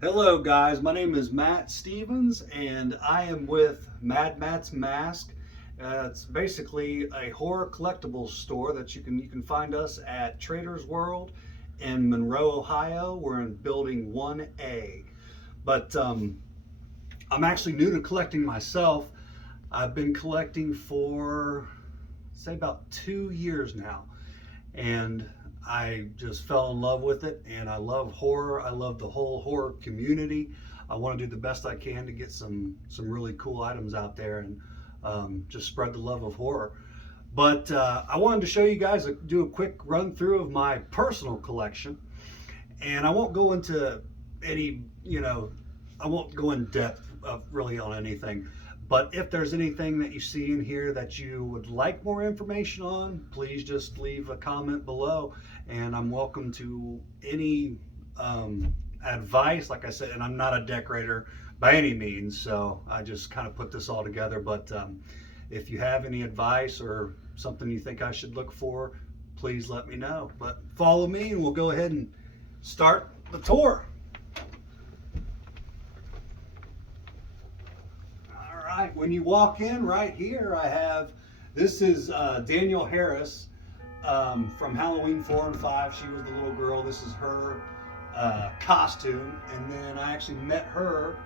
Hello guys, my name is Matt Stevens and I am with Mad Matt's Mask. It's basically a horror collectibles store that you can find us at Trader's World in Monroe, Ohio. We're in building 1A. But I'm actually new to collecting myself. I've been collecting for say about 2 years now. And I just fell in love with it, and I love horror. I love the whole horror community. I want to do the best I can to get some really cool items out there and just spread the love of horror. But I wanted to show you guys, do a quick run through of my personal collection, and I won't go into any, I won't go in depth of really on anything. But if there's anything that you see in here that you would like more information on, please just leave a comment below. And I'm welcome to any advice. Like I said, and I'm not a decorator by any means, so I just kind of put this all together. But if you have any advice or something you think I should look for, please let me know. But follow me and we'll go ahead and start the tour. When you walk in right here, this is Danielle Harris from Halloween 4 and 5. She was the little girl. This is her costume. And then I actually met her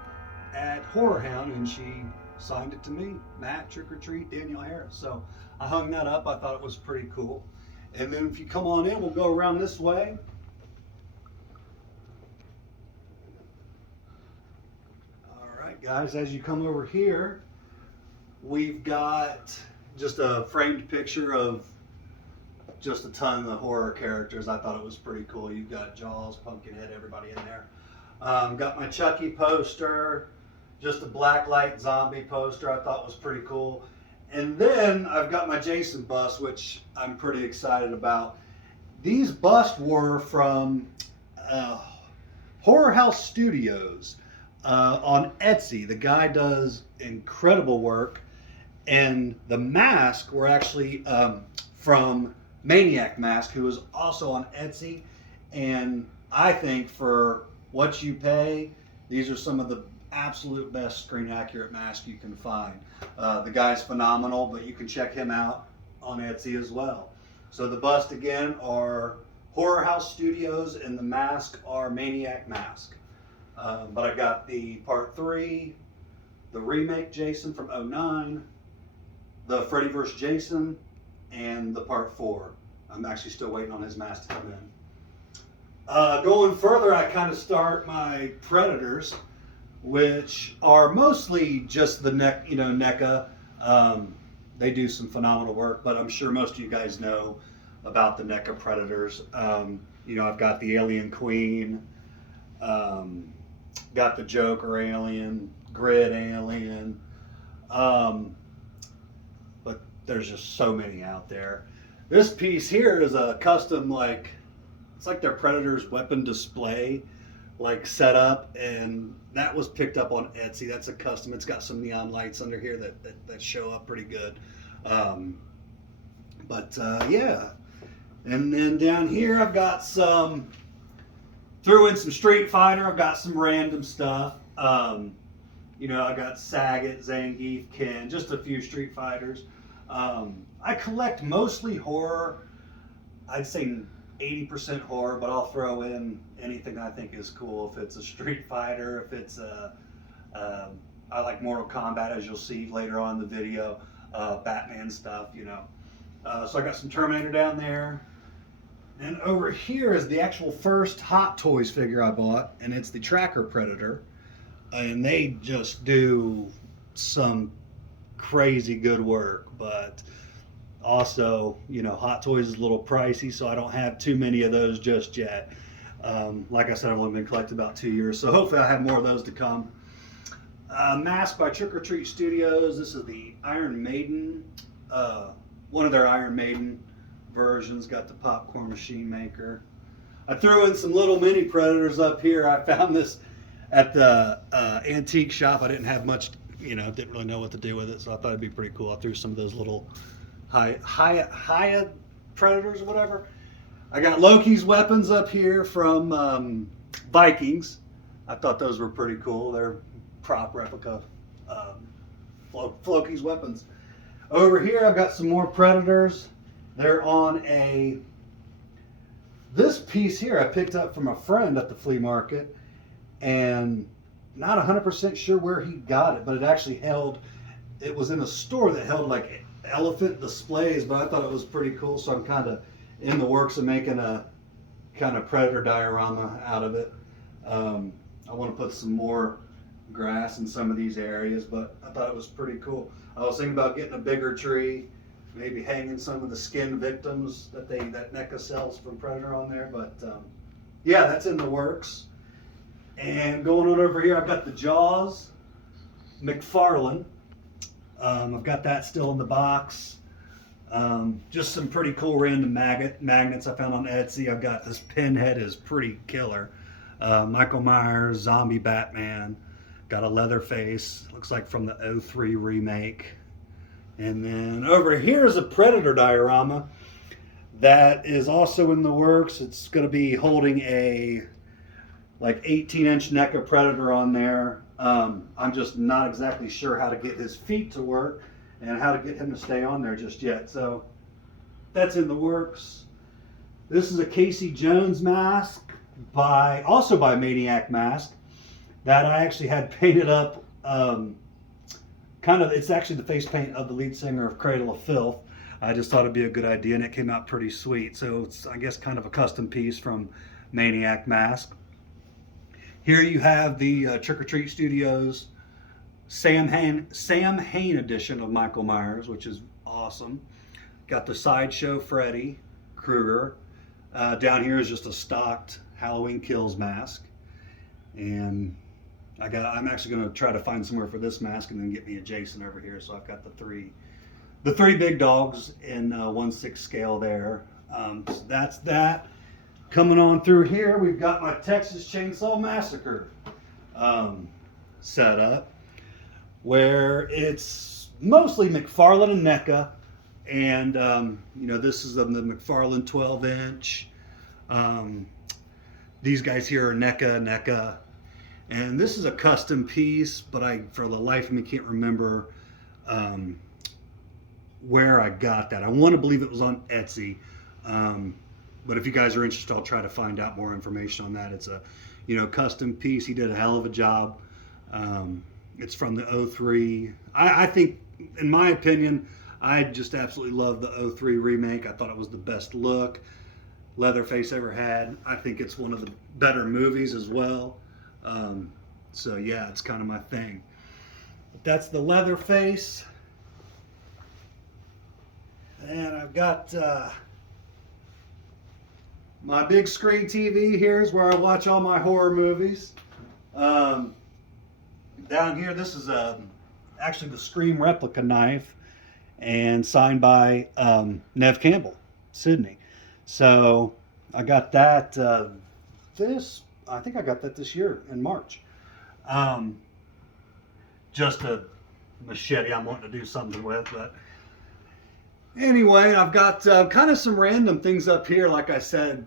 at Horror Hound and she signed it to me. Matt, trick or treat, Danielle Harris. So I hung that up. I thought it was pretty cool. And then if you come on in, we'll go around this way. Guys, as you come over here, we've got just a framed picture of just a ton of horror characters. I thought it was pretty cool. You've got Jaws, Pumpkinhead, everybody in there. Got my Chucky poster, just a blacklight zombie poster I thought was pretty cool. And then I've got my Jason bust, which I'm pretty excited about. These busts were from Horror House Studios. On Etsy. The guy does incredible work, and the masks were actually from Maniac Mask, who is also on Etsy. And I think for what you pay, these are some of the absolute best screen accurate masks you can find. The guy's phenomenal, but you can check him out on Etsy as well. So the bust again are Horror House Studios, and the mask are Maniac Mask. But I got the part 3, the remake Jason from '09, the Freddy vs. Jason, and the part 4. I'm actually still waiting on his mask to come in. Going further, I kind of start my Predators, which are mostly just the NECA. They do some phenomenal work, but I'm sure most of you guys know about the NECA Predators. I've got the Alien Queen. Got the Joker alien, Grid alien, but there's just so many out there. This piece here is a custom, it's like their Predator's weapon display, setup, and that was picked up on Etsy. That's a custom. It's got some neon lights under here that show up pretty good. Yeah. And then down here I've got threw in some Street Fighter. I've got some random stuff. I got Sagat, Zangief, Ken, just a few Street Fighters. I collect mostly horror. I'd say 80% horror, but I'll throw in anything I think is cool. If it's a Street Fighter, if it's I like Mortal Kombat, as you'll see later on in the video, Batman stuff, So I got some Terminator down there. And over here is the actual first Hot Toys figure I bought, and it's the Tracker Predator. And they just do some crazy good work, but also, Hot Toys is a little pricey, so I don't have too many of those just yet. Like I said, I've only been collecting about 2 years, so hopefully I have more of those to come. Mask by Trick or Treat Studios. This is the Iron Maiden, one of their Iron Maiden versions. Got the popcorn machine maker. I threw in some little mini Predators up here. I found this at the antique shop. I didn't have much, didn't really know what to do with it, so I thought it'd be pretty cool. I threw some of those little high Predators or whatever. I got Loki's weapons up here from Vikings. I thought those were pretty cool. They're prop replica Floki's weapons. Over here, I've got some more Predators. They're on this piece here I picked up from a friend at the flea market, and not 100% sure where he got it, but it was in a store that held like elephant displays, but I thought it was pretty cool, so I'm kind of in the works of making a kind of Predator diorama out of it. I want to put some more grass in some of these areas, but I thought it was pretty cool. I was thinking about getting a bigger tree, maybe hanging some of the skin victims that NECA sells from Predator on there, but yeah, that's in the works. And going on over here, I've got the Jaws McFarland. I've got that still in the box. Just some pretty cool random magnets I found on Etsy. I've got this pinhead is pretty killer. Michael Myers, zombie Batman. Got a Leatherface, looks like from the 03 remake. And then over here is a Predator diorama that is also in the works. It's going to be holding a like 18-inch NECA Predator on there. I'm just not exactly sure how to get his feet to work and how to get him to stay on there just yet. So that's in the works. This is a Casey Jones mask also by Maniac Mask that I actually had painted up. It's actually the face paint of the lead singer of Cradle of Filth. I just thought it'd be a good idea, and it came out pretty sweet. So it's, I guess, kind of a custom piece from Maniac Mask. Here you have the Trick or Treat Studios Sam Hain edition of Michael Myers, which is awesome. Got the Sideshow Freddy Krueger. Down here is just a stocked Halloween Kills mask, and I'm actually going to try to find somewhere for this mask and then get me a Jason over here. So I've got the three big dogs in 1/6 scale there. So that's that. Coming on through here, we've got my Texas Chainsaw Massacre set up, where it's mostly McFarland and NECA, and this is the McFarland 12-inch. These guys here are NECA, and this is a custom piece, but I, for the life of me, can't remember where I got that. I want to believe it was on Etsy. But if you guys are interested, I'll try to find out more information on that. It's a, custom piece. He did a hell of a job. It's from the 03. I think, in my opinion, I just absolutely love the 03 remake. I thought it was the best look Leatherface ever had. I think it's one of the better movies as well. So yeah, it's kind of my thing. But that's the Leatherface. And I've got my big screen TV here is where I watch all my horror movies. Down here, this is actually the Scream replica knife, and signed by Nev Campbell, Sydney. So I got that I think I got that this year in March. Just a machete I'm wanting to do something with, but anyway, I've got kind of some random things up here. Like I said,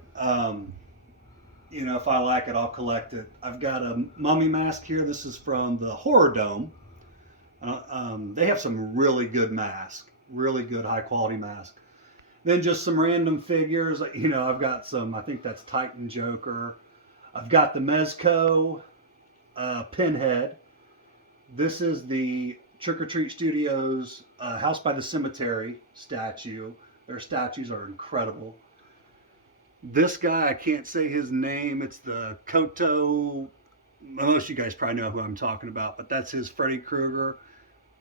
if I like it, I'll collect it. I've got a mummy mask here. This is from the Horror Dome. They have some really good masks, really good high quality masks. Then just some random figures. I've got some, I think that's Titan Joker. I've got the Mezco Pinhead. This is the Trick or Treat Studios House by the Cemetery statue. Their statues are incredible. This guy, I can't say his name. It's the Koto. Most of you guys probably know who I'm talking about, but that's his Freddy Krueger.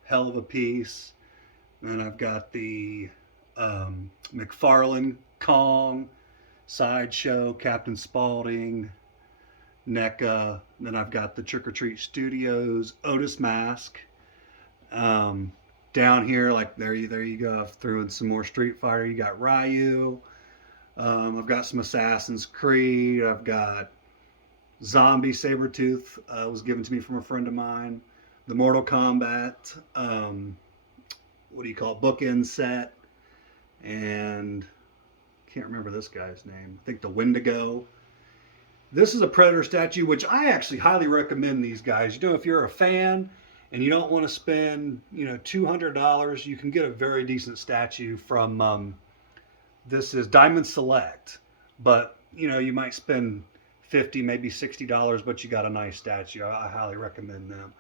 Hell of a piece. And I've got the McFarland Kong, Sideshow, Captain Spaulding, NECA. Then I've got the Trick or Treat Studios Otis mask. Down here, like there you go. I've threw in some more Street Fighter. You got Ryu. I've got some Assassin's Creed. I've got Zombie Sabretooth. Was given to me from a friend of mine. The Mortal Kombat. Bookend set. And can't remember this guy's name. I think the Wendigo. This is a Predator statue, which I actually highly recommend these guys. You know, if you're a fan and you don't want to spend, you know, $200, you can get a very decent statue from, this is Diamond Select. But, you know, you might spend $50, maybe $60, but you got a nice statue. I highly recommend them.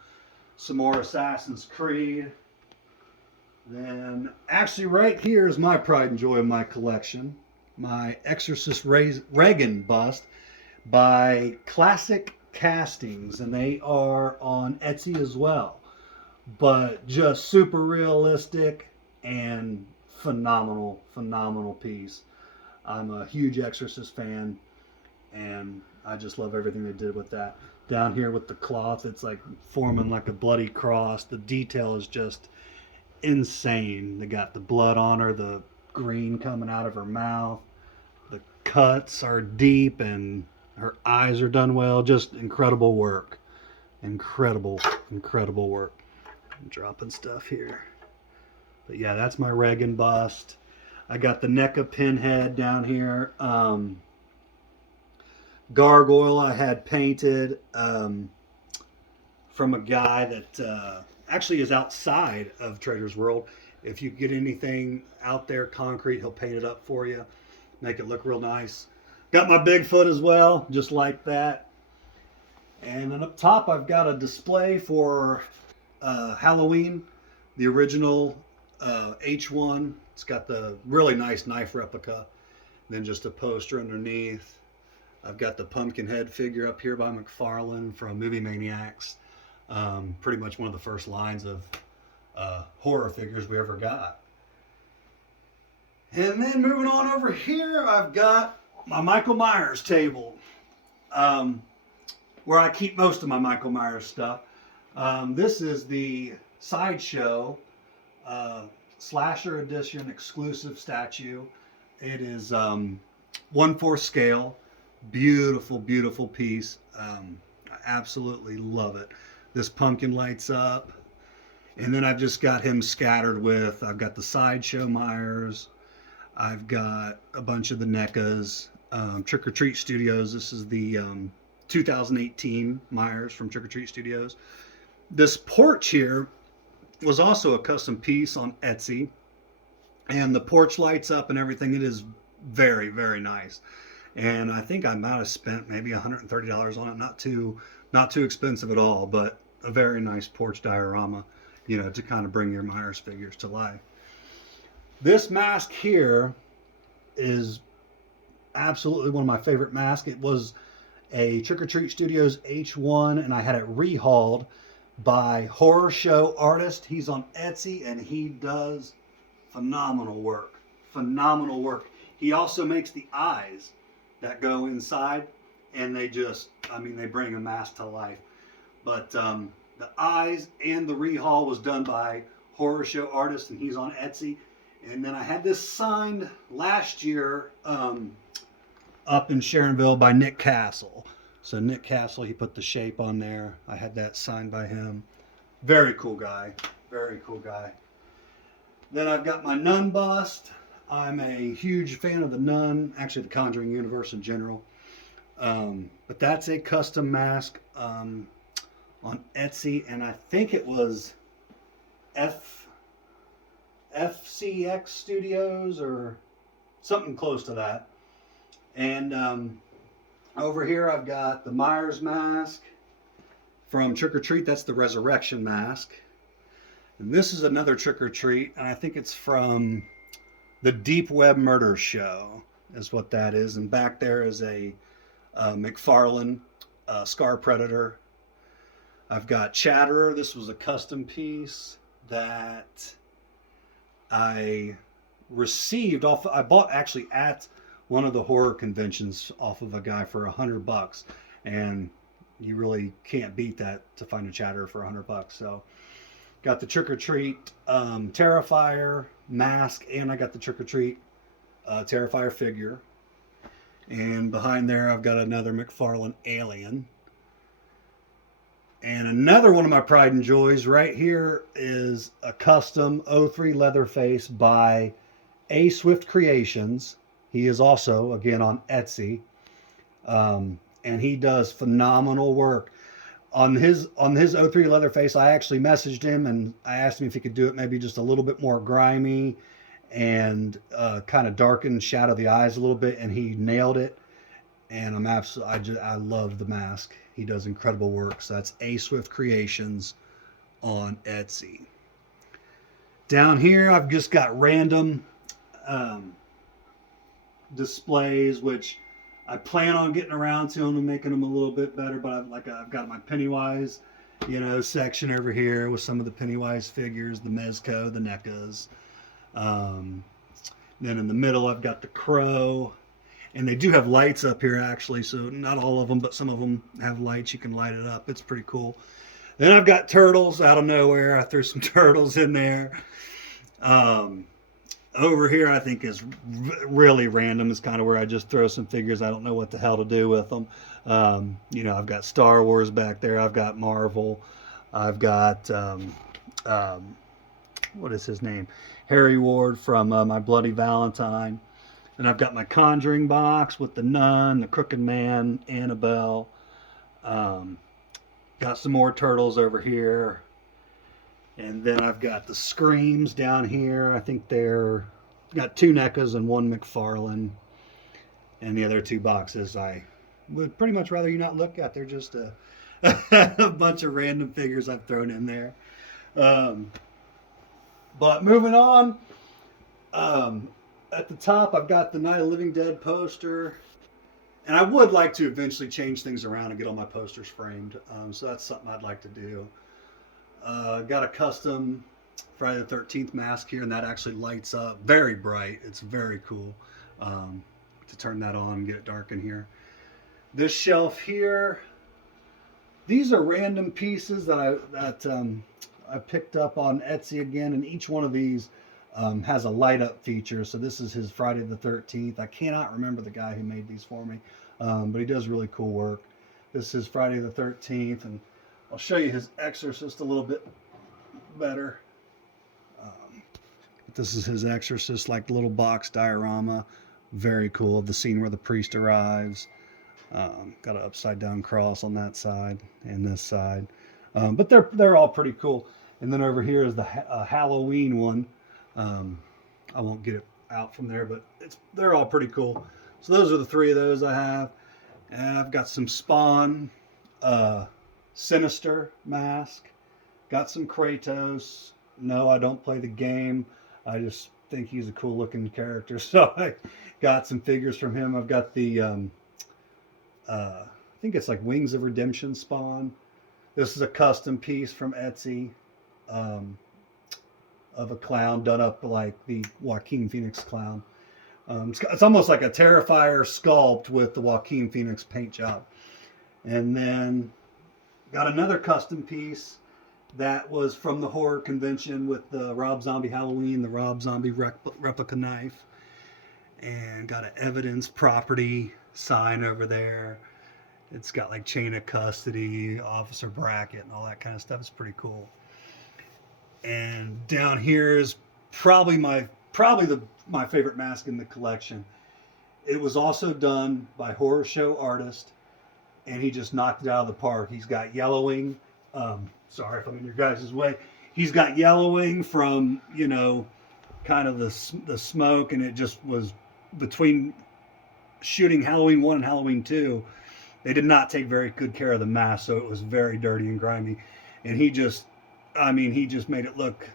Some more Assassin's Creed. Then, actually right here is my pride and joy of my collection. My Exorcist Reagan bust by Classic Castings, and they are on Etsy as well. But just super realistic and phenomenal, phenomenal piece. I'm a huge Exorcist fan, and I just love everything they did with that. Down here with the cloth, it's like forming like a bloody cross. The detail is just insane. They got the blood on her, the green coming out of her mouth. The cuts are deep and her eyes are done well. Just incredible work. Incredible, incredible work. I'm dropping stuff here. But yeah, that's my Reagan bust. I got the NECA pinhead down here. Gargoyle I had painted from a guy that actually is outside of Trader's World. If you get anything out there concrete, he'll paint it up for you, make it look real nice. Got my Bigfoot as well, just like that. And then up top I've got a display for Halloween, the original H1. It's got the really nice knife replica, then just a poster underneath. I've got the Pumpkinhead figure up here by McFarland from Movie Maniacs. Pretty much one of the first lines of horror figures we ever got. And then moving on over here, I've got my Michael Myers table, where I keep most of my Michael Myers stuff. This is the Sideshow Slasher Edition exclusive statue. It is 1/4 scale. Beautiful, beautiful piece. I absolutely love it. This pumpkin lights up. And then I've just got him scattered with, I've got the Sideshow Myers. I've got a bunch of the NECAs. Trick or Treat Studios. This is the 2018 Myers from Trick or Treat Studios. This porch here was also a custom piece on Etsy. And the porch lights up and everything. It is very, very nice. And I think I might have spent maybe $130 on it. Not too expensive at all, but a very nice porch diorama, you know, to kind of bring your Myers figures to life. This mask here is absolutely one of my favorite masks. It was a Trick or Treat Studios H1, and I had it rehauled by Horror Show Artist. He's on Etsy, and he does phenomenal work. Phenomenal work. He also makes the eyes that go inside, and they just, I mean, they bring a mask to life. But the eyes and the rehaul was done by Horror Show Artist, and he's on Etsy. And then I had this signed last year up in Sharonville by Nick Castle. So Nick Castle, he put the shape on there. I had that signed by him. Very cool guy. Very cool guy. Then I've got my Nun bust. I'm a huge fan of the Nun, actually the Conjuring universe in general. But that's a custom mask on Etsy, and I think it was FCX Studios or something close to that. And over here I've got the Myers mask from Trick or Treat. That's the Resurrection mask. And this is another Trick or Treat, and I think it's from the Deep Web Murder Show is what that is. And back there is a McFarland Scar Predator. I've got Chatterer. This was a custom piece that I received off. I bought actually at one of the horror conventions off of a guy for $100, and you really can't beat that to find a Chatterer for $100. So got the Trick or Treat Terrifier mask, and I got the Trick or Treat Terrifier figure. And behind there I've got another McFarland Alien. And another one of my pride and joys right here is a custom 03 Leatherface by A Swift Creations. He is also, again, on Etsy. and he does phenomenal work. On his '03 Leatherface, I actually messaged him and I asked him if he could do it maybe just a little bit more grimy and kind of darken, shadow the eyes a little bit, and he nailed it. And I love the mask. He does incredible work. So that's A Swift Creations on Etsy. Down here, I've just got random displays, which I plan on getting around to them and making them a little bit better. But I've got my Pennywise, section over here with some of the Pennywise figures, the Mezco, the NECAs. Then in the middle, I've got the Crow. And they do have lights up here, actually. So not all of them, but some of them have lights. You can light it up. It's pretty cool. Then I've got turtles out of nowhere. I threw some turtles in there. Over here, I think is really random. It's kind of where I just throw some figures. I don't know what the hell to do with them. I've got Star Wars back there. I've got Marvel. I've got, what is his name? Harry Ward from My Bloody Valentine. And I've got my Conjuring box with the Nun, the Crooked Man, Annabelle. Got some more turtles over here. And then I've got the Screams down here. I think got 2 NECAs and 1 McFarland. And the other 2 boxes I would pretty much rather you not look at. They're just a bunch of random figures I've thrown in there. But moving on. At the top, I've got the Night of the Living Dead poster. And I would like to eventually change things around and get all my posters framed. So that's something I'd like to do. Got a custom Friday the 13th mask here, and that actually lights up very bright. It's very cool to turn that on and get it dark in here. This shelf here, these are random pieces that I picked up on Etsy again, and each one of these has a light up feature. So this is his Friday the 13th. I cannot remember the guy who made these for me, but he does really cool work. This is Friday the 13th, and I'll show you his Exorcist a little bit better. This is his Exorcist, like little box diorama. Very cool. The scene where the priest arrives. Got an upside down cross on that side and this side. But they're all pretty cool. And then over here is the Halloween one. I won't get it out from there, but they're all pretty cool. So those are the 3 of those I have. And I've got some Spawn, Sinister mask. Got some Kratos. No, I don't play the game. I just think he's a cool looking character. So I got some figures from him. I've got the, I think it's like Wings of Redemption Spawn. This is a custom piece from Etsy. Of a clown done up like the Joaquin Phoenix clown. It's almost like a Terrifier sculpt with the Joaquin Phoenix paint job. And then got another custom piece that was from the horror convention with the Rob Zombie Halloween, the Rob Zombie replica knife. And got an evidence property sign over there. It's got like chain of custody, officer bracket, and all that kind of stuff. It's pretty cool. And down here is probably my favorite mask in the collection. It was also done by Horror Show artist, and he just knocked it out of the park. He's got yellowing. Sorry if I'm in your guys' way. He's got yellowing from, kind of the smoke, and it just was between shooting Halloween 1 and Halloween 2. They did not take very good care of the mask, so it was very dirty and grimy. And he just made it look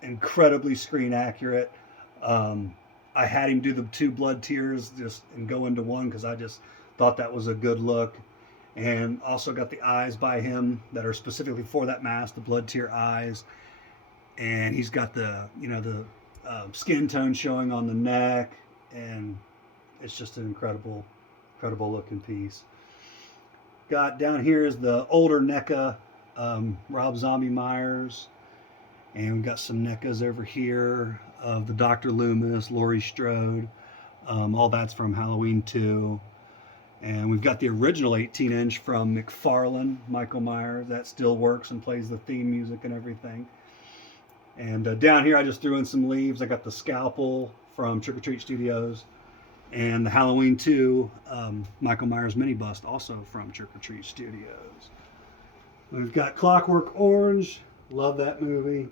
incredibly screen accurate. I had him do the 2 blood tears and go into one because I just thought that was a good look. And also got the eyes by him that are specifically for that mask, the blood tear eyes. And he's got the skin tone showing on the neck, and it's just an incredible looking piece. Got down here is the older NECA, Rob Zombie Myers, and we've got some NECAs over here of the Dr. Loomis, Laurie Strode. All that's from Halloween 2. And we've got the original 18-inch from McFarland, Michael Myers. That still works and plays the theme music and everything. And down here I just threw in some leaves. I got the Scalpel from Trick or Treat Studios. And the Halloween 2 Michael Myers mini bust, also from Trick or Treat Studios. We've got Clockwork Orange, love that movie.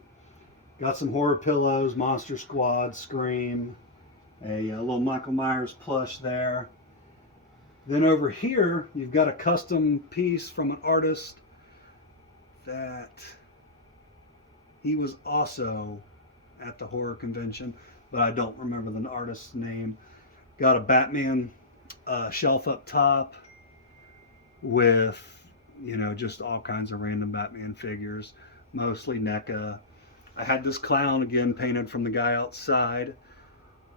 Got some horror pillows, Monster Squad, Scream, a little Michael Myers plush there. Then over here, you've got a custom piece from an artist that he was also at the horror convention, but I don't remember the artist's name. Got a Batman shelf up top with, you know, just all kinds of random Batman figures, mostly NECA. I had this clown again painted from the guy outside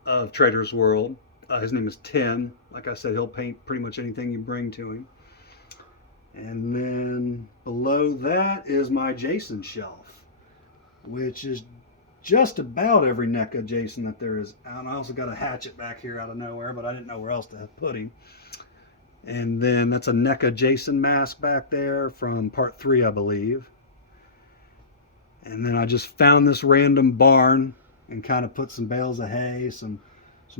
of Trader's World. His name is Tim. Like I said, he'll paint pretty much anything you bring to him. And then below that is my Jason shelf, which is just about every NECA Jason that there is. And I also got a hatchet back here out of nowhere, but I didn't know where else to put him. And then that's a NECA Jason mask back there from part 3, I believe. And then I just found this random barn and kind of put some bales of hay, some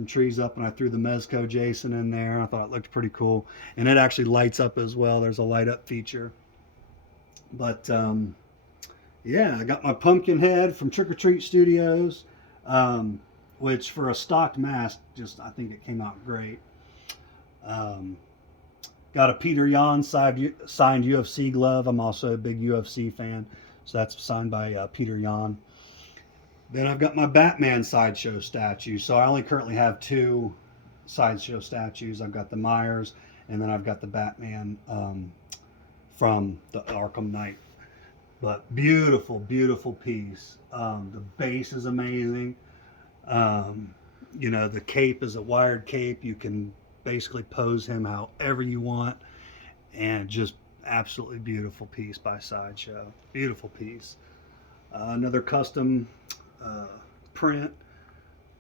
trees up, and I threw the Mezco Jason in there. I thought it looked pretty cool. And it actually lights up as well. There's a light up feature. But yeah, I got my pumpkin head from Trick or Treat Studios, which for a stocked mask, just I think it came out great. Got a Peter Yan signed UFC glove. I'm also a big UFC fan, so that's signed by Peter Yan. Then I've got my Batman sideshow statue. So I only currently have 2 sideshow statues. I've got the Myers, and then I've got the Batman from the Arkham Knight. But beautiful, beautiful piece. The base is amazing. You know, the cape is a wired cape. You can basically pose him however you want. And just absolutely beautiful piece by Sideshow. Beautiful piece. Another custom print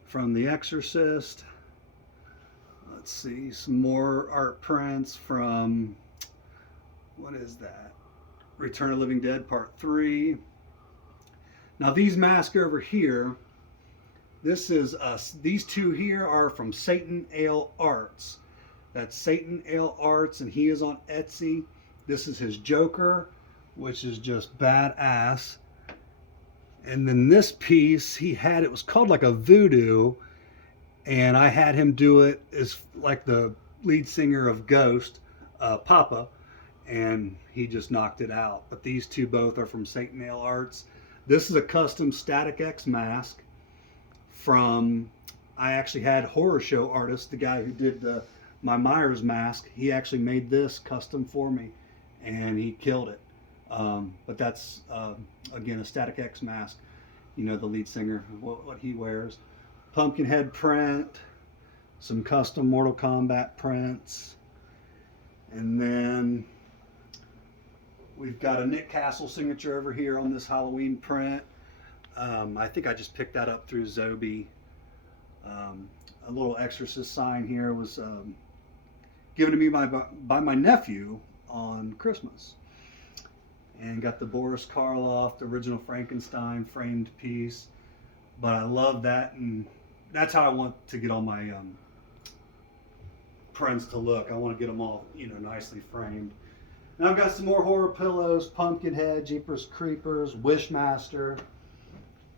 from The Exorcist. Let's see, some more art prints from, what is that? Return of the Living Dead Part 3. Now these masks over here, this is these 2 here are from Satan Ale Arts. That's Satan Ale Arts, and he is on Etsy. This is his Joker, which is just badass. And then this piece, it was called like a voodoo, and I had him do it as like the lead singer of Ghost, Papa, and he just knocked it out. But these 2 both are from Satan Ale Arts. This is a custom Static X mask from, I actually had Horror Show artist, the guy who did my Myers mask, he actually made this custom for me, and he killed it. But that's, again, a Static X mask, you know, the lead singer, what he wears. Pumpkinhead print, some custom Mortal Kombat prints, and then we've got a Nick Castle signature over here on this Halloween print. I think I just picked that up through Zobi. A little Exorcist sign here was given to me by my nephew on Christmas. And got the Boris Karloff, the original Frankenstein framed piece. But I love that, and that's how I want to get all my prints to look. I want to get them all, you know, nicely framed. Now I've got some more horror pillows, Pumpkinhead, Jeepers Creepers, Wishmaster.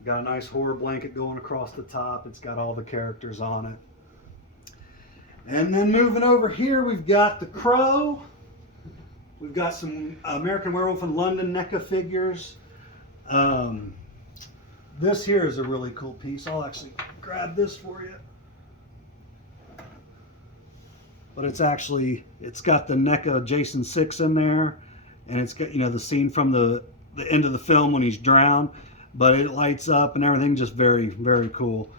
Got a nice horror blanket going across the top. It's got all the characters on it. And then moving over here, we've got the Crow. We've got some American Werewolf in London NECA figures. This here is a really cool piece. I'll actually grab this for you. But it's got the NECA Jason 6 in there. And it's got, you know, the scene from the end of the film when he's drowned. But it lights up and everything, just very, very cool.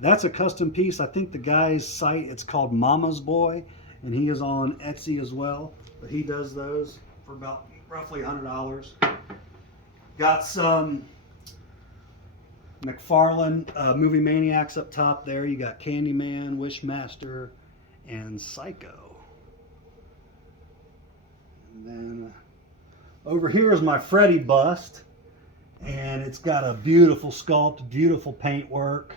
That's a custom piece. I think the guy's site, it's called Mama's Boy. And he is on Etsy as well. But he does those for about roughly $100. Got some McFarland Movie Maniacs up top there. You got Candyman, Wishmaster, and Psycho. And then over here is my Freddy bust. And it's got a beautiful sculpt, beautiful paintwork.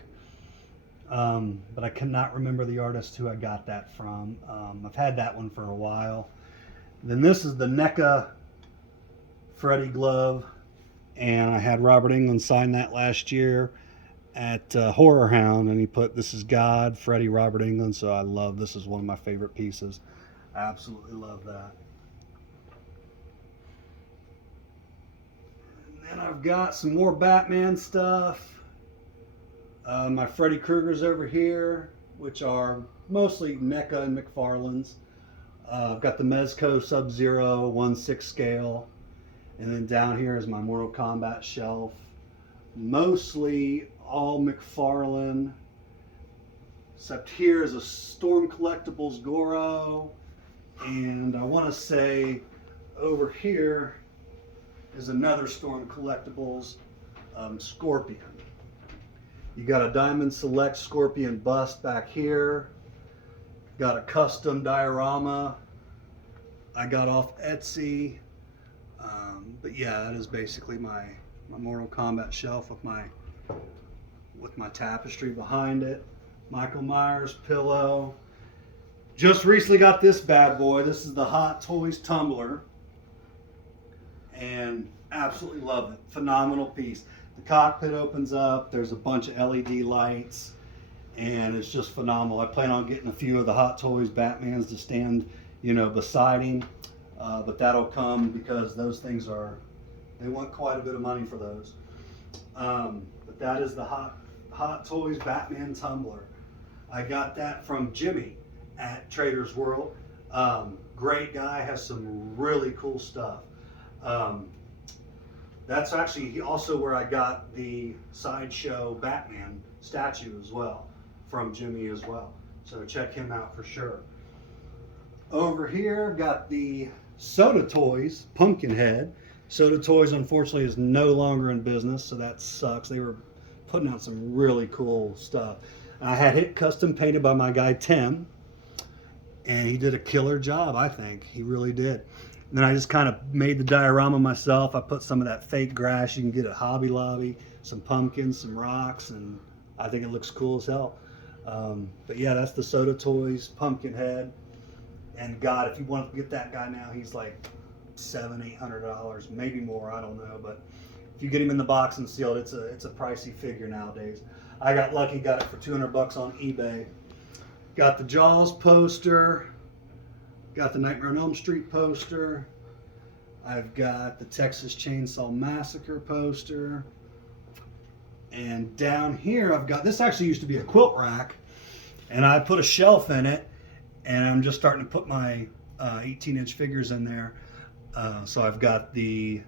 but I cannot remember the artist who I got that from. I've had that one for a while. Then this is the NECA Freddy glove, and I had Robert Englund sign that last year at Horror Hound, and he put, "This is God, Freddy, Robert Englund." So I love, this is one of my favorite pieces. I absolutely love that. And then I've got some more Batman stuff. My Freddy Kruegers over here, which are mostly NECA and McFarland's. I've got the Mezco Sub-Zero 1/6 scale. And then down here is my Mortal Kombat shelf. Mostly all McFarland. Except here is a Storm Collectibles Goro. And I want to say over here is another Storm Collectibles Scorpion. You got a Diamond Select Scorpion bust back here. Got a custom diorama I got off Etsy. But yeah, that is basically my Mortal Kombat shelf with my tapestry behind it. Michael Myers pillow. Just recently got this bad boy. This is the Hot Toys tumbler. And absolutely love it. Phenomenal piece. The cockpit opens up, there's a bunch of LED lights, and it's just phenomenal. I plan on getting a few of the Hot Toys Batmans to stand, beside him, but that'll come because those things they want quite a bit of money for those. But that is the Hot Toys Batman tumbler. I got that from Jimmy at Trader's World. Great guy, has some really cool stuff. That's actually also where I got the Sideshow Batman statue as well, from Jimmy as well. So check him out for sure. Over here, got the Soda Toys Pumpkinhead. Soda Toys, unfortunately, is no longer in business, so that sucks. They were putting out some really cool stuff. I had it custom painted by my guy Tim, and he did a killer job, I think. He really did. And then I just kind of made the diorama myself. I put some of that fake grass you can get at Hobby Lobby, some pumpkins, some rocks, and I think it looks cool as hell. But yeah, that's the Soda Toys Pumpkinhead. And God, if you want to get that guy now, he's like $700-800, maybe more, I don't know. But if you get him in the box and sealed, it's a pricey figure nowadays. I got lucky, got it for $200 on eBay. Got the Jaws poster. Got the Nightmare on Elm Street poster. I've got the Texas Chainsaw Massacre poster. And down here I've got, this actually used to be a quilt rack, and I put a shelf in it, and I'm just starting to put my 18-inch figures in there. So I've got the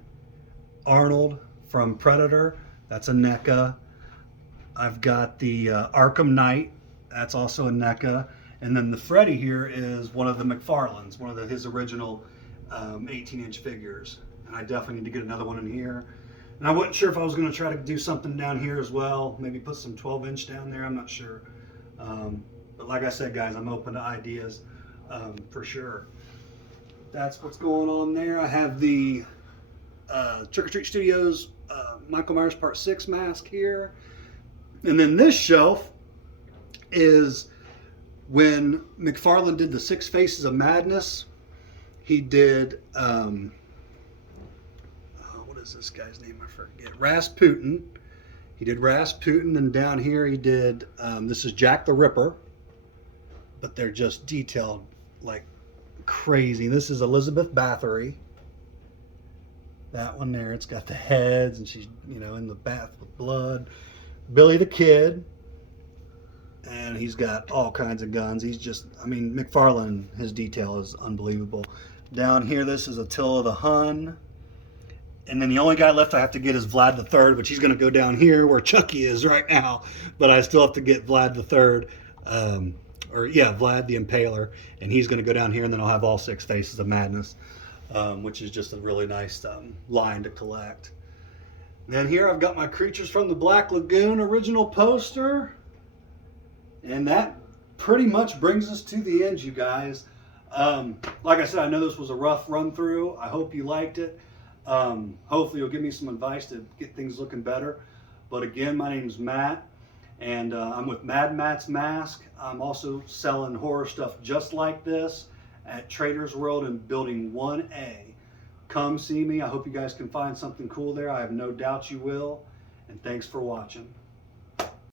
Arnold from Predator. That's a NECA. I've got the Arkham Knight. That's also a NECA. And then the Freddy here is one of the McFarlands, one of his original 18-inch figures. And I definitely need to get another one in here. And I wasn't sure if I was going to try to do something down here as well. Maybe put some 12-inch down there. I'm not sure. But like I said, guys, I'm open to ideas for sure. That's what's going on there. I have the Trick or Treat Studios Michael Myers Part 6 mask here. And then this shelf is when McFarland did the 6 Faces of Madness. He did, what is this guy's name? I forget. Rasputin. He did Rasputin, and down here he did, this is Jack the Ripper, but they're just detailed like crazy. This is Elizabeth Bathory. That one there, it's got the heads, and she's, in the bath with blood. Billy the Kid, and he's got all kinds of guns. He's just, McFarland, his detail is unbelievable. Down here, this is Attila the Hun. And then the only guy left I have to get is Vlad the Third, which he's going to go down here where Chucky is right now. But I still have to get Vlad the Third, Vlad the Impaler. And he's going to go down here, and then I'll have all 6 Faces of Madness, which is just a really nice line to collect. Then here I've got my Creatures from the Black Lagoon original poster. And that pretty much brings us to the end, you guys. Like I said, I know this was a rough run through. I hope you liked it. Hopefully you'll give me some advice to get things looking better. But again, my name is Matt, And I'm with Mad Matt's Mask. I'm also selling horror stuff just like this at Trader's World in Building 1A. Come see me. I hope you guys can find something cool there. I have no doubt you will. And thanks for watching.